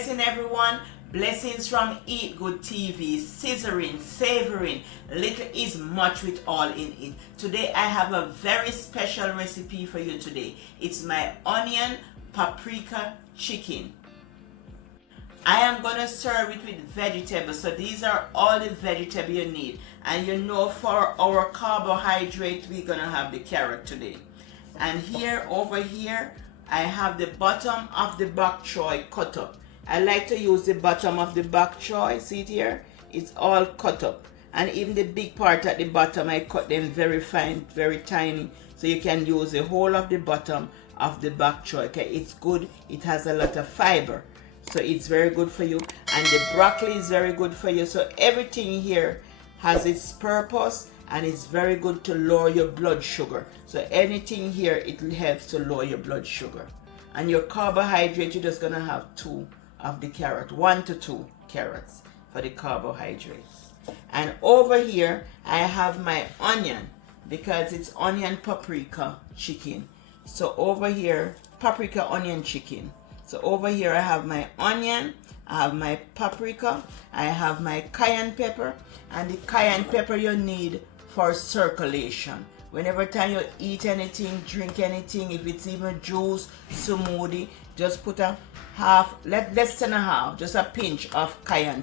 Blessing everyone. Blessings from Eat Good TV. Scissoring, savoring. Little is much with all in it. Today I have a very special recipe for you today. It's my onion paprika chicken. I am going to serve it with vegetables. So these are all the vegetables you need. And you know, for our carbohydrate, we're going to have the carrot today. And here, over here, I have the bottom of the bok choy cut up. I like to use the bottom of the bok choy. See it here? It's all cut up. And even the big part at the bottom, I cut them very fine, very tiny. So you can use the whole of the bottom of the bok choy. Okay, it's good. It has a lot of fiber. So it's very good for you. And the broccoli is very good for you. So everything here has its purpose. And it's very good to lower your blood sugar. So anything here, it helps to lower your blood sugar. And your carbohydrate, you're just going to have 2 of the carrot. 1 to 2 carrots for the carbohydrates. And over here, I have my onion, because it's onion paprika chicken. So over here, paprika onion chicken. So over here, I have my onion, I have my paprika, I have my cayenne pepper. And the cayenne pepper you need for circulation. Whenever time you eat anything, drink anything, if it's even juice, smoothie, just put a half, less than a half, just a pinch of cayenne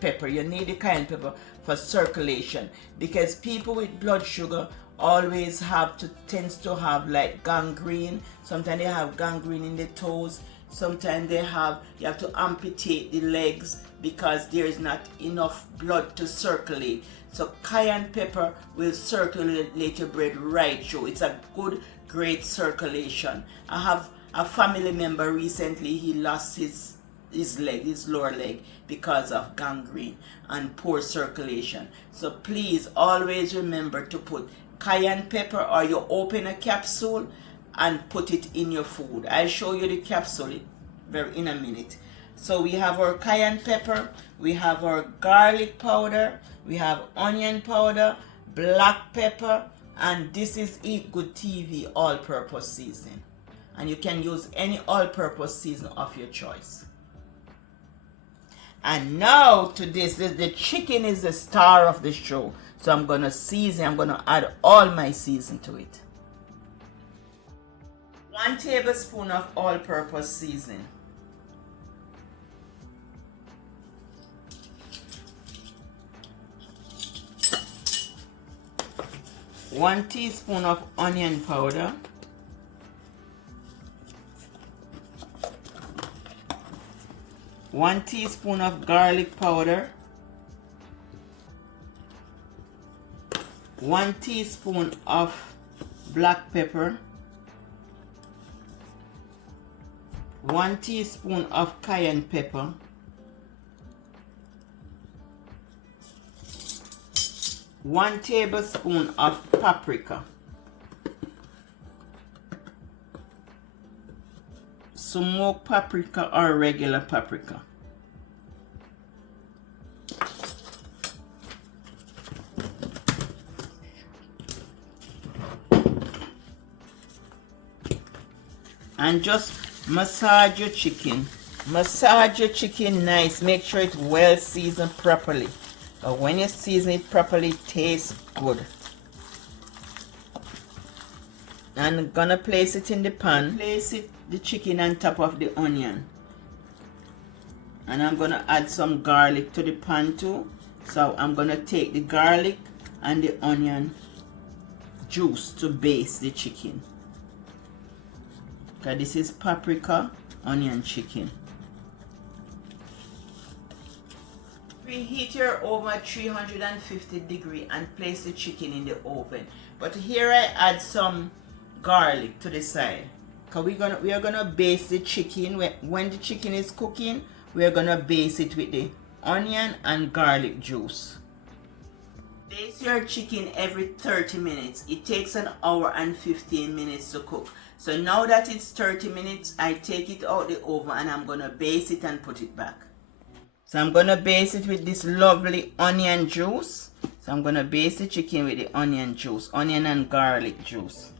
pepper. You need the cayenne pepper for circulation, because people with blood sugar always tends to have like gangrene. Sometimes they have gangrene in the toes. Sometimes you have to amputate the legs because there is not enough blood to circulate. So cayenne pepper will circulate your blood right through. It's a good, great circulation. I have a family member recently, he lost his lower leg, because of gangrene and poor circulation. So please always remember to put cayenne pepper, or you open a capsule and put it in your food. I'll show you the capsule in a minute. So we have our cayenne pepper, we have our garlic powder, we have onion powder, black pepper, and this is Eat Good TV all-purpose seasoning. And you can use any all-purpose seasoning of your choice. And now to this, the chicken is the star of the show. So I'm going to season, I'm going to add all my season to it. 1 tablespoon of all-purpose seasoning. 1 teaspoon of onion powder. 1 teaspoon of garlic powder. 1 teaspoon of black pepper. 1 teaspoon of cayenne pepper. 1 tablespoon of paprika. Smoked paprika or regular paprika. And just massage your chicken. Massage your chicken nice. Make sure it's well seasoned properly. But when you season it properly, it tastes good. And I'm gonna place it in the pan. Place the chicken on top of the onion. And I'm gonna add some garlic to the pan too. So I'm gonna take the garlic and the onion juice to baste the chicken. Okay, this is paprika onion chicken. Preheat your oven at 350 degrees and place the chicken in the oven. But here I add some garlic to the side. Because we are gonna baste the chicken. When the chicken is cooking, we are gonna baste it with the onion and garlic juice. Baste your chicken every 30 minutes. It takes 1 hour and 15 minutes to cook. So now that it's 30 minutes, I take it out the oven and I'm gonna baste it and put it back. So I'm going to baste it with this lovely onion juice. So I'm going to baste the chicken with the onion juice, onion and garlic juice.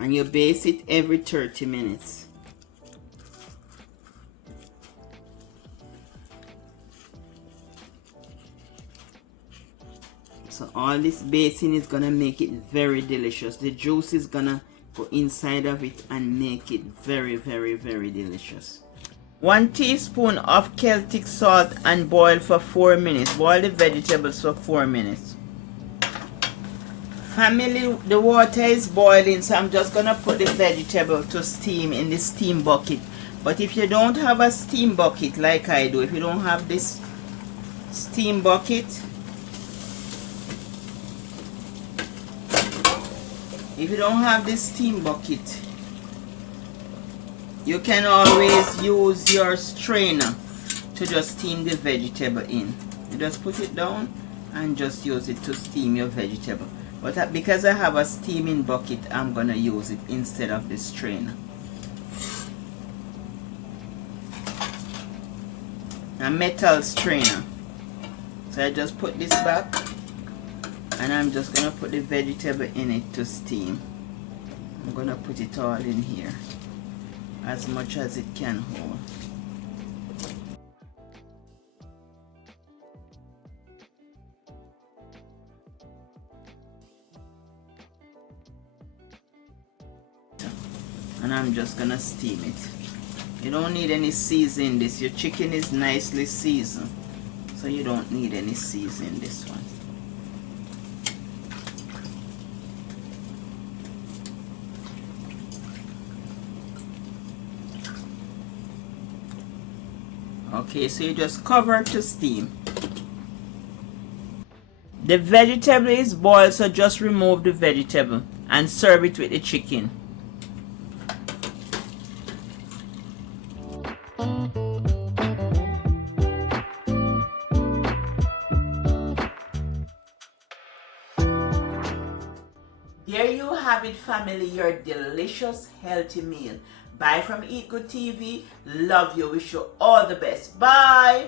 And you baste it every 30 minutes. So all this basting is gonna make it very delicious. The juice is gonna go inside of it and make it very, very, very delicious. 1 teaspoon of Celtic salt and boil for 4 minutes. Boil the vegetables for 4 minutes. Family, the water is boiling, so I'm just gonna put the vegetable to steam in the steam bucket. But if you don't have a steam bucket like I do, if you don't have this steam bucket, you can always use your strainer to just steam the vegetable in. You just put it down and just use it to steam your vegetable. But because I have a steaming bucket, I'm gonna use it instead of the strainer. A metal strainer. So I just put this back and I'm just gonna put the vegetable in it to steam. I'm gonna put it all in here, as much as it can hold. And I'm just gonna steam it. You don't need any seasoning this. Your chicken is nicely seasoned, so you don't need any seasoning this one. Okay, so you just cover to steam. The vegetable is boiled, so just remove the vegetable and serve it with the chicken. There you have it, family, your delicious healthy meal. Bye from Eat Good TV. Love you. Wish you all the best. Bye.